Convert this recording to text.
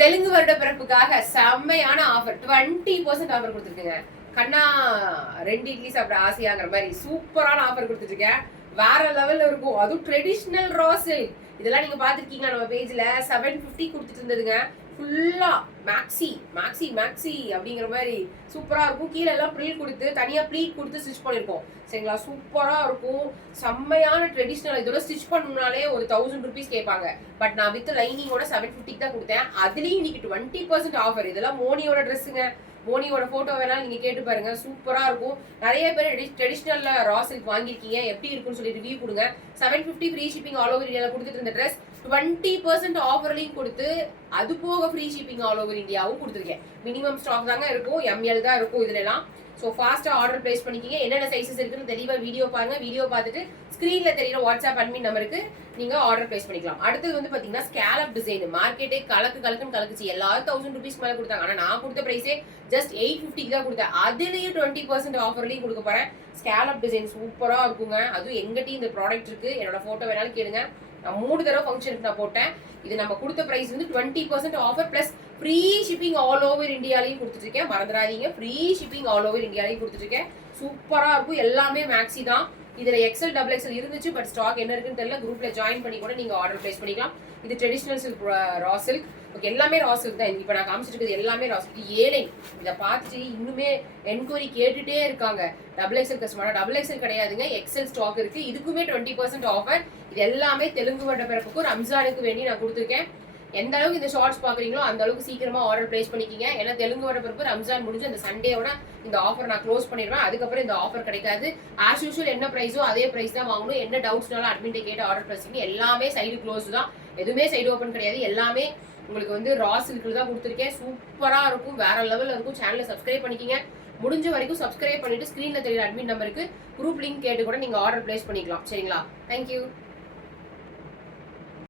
தெலுங்கு வருட பிறப்புக்காக செம்மையான offer 20% offer கொடுத்துருக்குங்க. கண்ணா 2 இட்லி சாப்பிட ஆசையாங்கிற மாதிரி சூப்பரான ஆஃபர் கொடுத்துருக்கேன். வேற லெவல்ல இருக்கும். அதுவும் ட்ரெடிஷ்னல் ரா சில்க் இதெல்லாம் நீங்க பாத்துருக்கீங்க நம்ம பேஜ்ல 750 கொடுத்துட்டு இருந்ததுங்க. ஃபுல்லா மேக்ஸி மேக்ஸி மேக்ஸி அப்படிங்கிற மாதிரி சூப்பரா இருக்கும். கீழே எல்லாம் ப்ரில் கொடுத்து தனியா ப்ளீட் கொடுத்து ஸ்டிச் பண்ணிருக்கோம். சரிங்களா, சூப்பரா இருக்கும். செம்மையான ட்ரெடிஷ்னல். இதோட ஸ்டிச் பண்ணணும்னாலே ஒரு 1000 ருபீஸ் கேட்பாங்க. பட் நான் வித் லைனிங்கோட 750 தான் கொடுத்தேன். அதுலயும் இன்னைக்கு 20% ஆஃபர். இதெல்லாம் மோனியோட ட்ரெஸ்ஸுங்க. மோனியோட போட்டோ வேணாலும் நீங்க கேட்டு பாருங்க, சூப்பரா இருக்கும். நிறைய பேர் ட்ரெடிஷ்னல்ல ரா சில்க் வாங்கிருக்கீங்க, எப்படி இருக்குன்னு சொல்லி ரிவ்யூ கொடுங்க. 750 ஃப்ரீ ஷிப்பிங் ஆல் ஓவர் இந்தியாவில் கொடுத்துட்டு இருந்த ட்ரெஸ் 20% ஆஃபர்லையும் கொடுத்து அது போக ஃப்ரீ ஷிப்பிங் ஆல் ஓவர் இந்தியாவும் கொடுத்துருக்கேன். மினிமம் ஸ்டாக் தாங்க இருக்கும், ML தான் இருக்கும் இதுல எல்லாம். ஸோ ஃபாஸ்டா ஆர்டர் பிளேஸ் பண்ணிக்கிங்க. என்னென்ன சைஸஸ் இருக்குன்னு தெளிவாக வீடியோ பாருங்க. வீடியோ பார்த்துட்டு ஸ்க்ரீன்ல தெரியுற வாட்ஸ்அப் அட்மின் நம்பருக்கு நீங்க ஆர்டர் பிளேஸ் பண்ணிக்கலாம். அடுத்தது வந்து பாத்தீங்கன்னா ஸ்கேலப் டிசைன். மார்க்கெட்டே கலக்குன்னு கலக்குச்சு. எல்லாரும் 1000 ருபீஸ் மேல கொடுத்தாங்க. ஆனா நான் கொடுத்த பிரைஸே ஜஸ்ட் 850 தான் கொடுத்தேன். அதுலயும் 20% ஆஃபர்லயும் கொடுக்க போறேன். ஸ்கேலப் டிசைன் சூப்பரா இருக்குங்க. அதுவும் எங்கிட்ட இந்த ப்ராடக்ட் இருக்கு. என்னோட போட்டோ வேணாலும் கேளுங்க. நான் 3 தடவை ஃபங்க்ஷனுக்கு நான் போட்டேன். இது நம்ம கொடுத்த பிரைஸ் வந்து 20% offer plus free shipping all over இந்தியாலையும் கொடுத்துட்டு இருக்கேன். மறந்துடாதீங்க, ஃப்ரீ ஷிப்பிங் ஆல் ஓவர் இந்தியாலையும் கொடுத்துட்டு இருக்கேன். சூப்பரா இருக்கும். எல்லாமே மேக்ஸி தான். இதுல XL XXL இருந்துச்சு, பட் ஸ்டாக் என்ன இருக்குன்னு தெரியல. குரூப்ல ஜாயின் பண்ணி கூட நீங்க ஆர்டர் பிளேஸ் பண்ணிக்கலாம். இது traditional silk, raw silk. Okay, எல்லாமே ரா சில்க் தான். இப்போ நான் காமிச்சிட்டு எல்லாமே ரா சில்க். ஏழை இதை பார்த்துட்டு இன்னுமே என்கொயரி கேட்டுட்டே இருக்காங்க. XXL customer. XXL கிடையாதுங்க, XL ஸ்டாக் இருக்கு. இதுக்குமே 20% ஆஃபர். இது எல்லாமே தெலுங்கு வருட பிறப்புக்கும் ரம்ஜானுக்கு வேண்டி நான் கொடுத்துருக்கேன். எந்த அளவுக்கு இந்த ஷார்ட்ஸ் பாக்குறீங்களோ அந்த அளவுக்கு சீக்கிரமா ஆர்டர் பிளேஸ் பண்ணிக்கிங்க. ஏன்னா தெலுங்கு வருட பிறப்பு ரம்ஜான் முடிஞ்சு அந்த சண்டேவோட இந்த ஆஃபர் நான் க்ளோஸ் பண்ணிடுவேன். அதுக்கப்புறம் இந்த ஆஃபர் கிடைக்காது. ஆஸ் யூஷுவல் என்ன பிரைஸோ அதே பிரைஸ் தான் வாங்கணும். என்ன டவுட்ஸ்னாலும் அட்மின்ட்டை கேட்டு ஆர்டர் பிளேஸ் பண்ணி. எல்லாமே சைடு க்ளோஸ் தான், எதுவுமே சைடு ஓப்பன் கிடையாது. எல்லாமே உங்களுக்கு வந்து ரா சில்கில் தான் கொடுத்துருக்கேன். சூப்பரா இருக்கும், வேற லெவல்ல இருக்கும். சேனலை சப்ஸ்கிரைப் பண்ணிக்கிங்க. முடிஞ்ச வரைக்கும் சப்ஸ்கிரைப் பண்ணிட்டு ஸ்கிரீன்ல தெரியுற அட்மின் நம்பருக்கு குரூப் லிங்க் கேட்டு கூட நீங்க ஆர்டர் பிளேஸ் பண்ணிக்கலாம். சரிங்களா, தேங்க்யூ.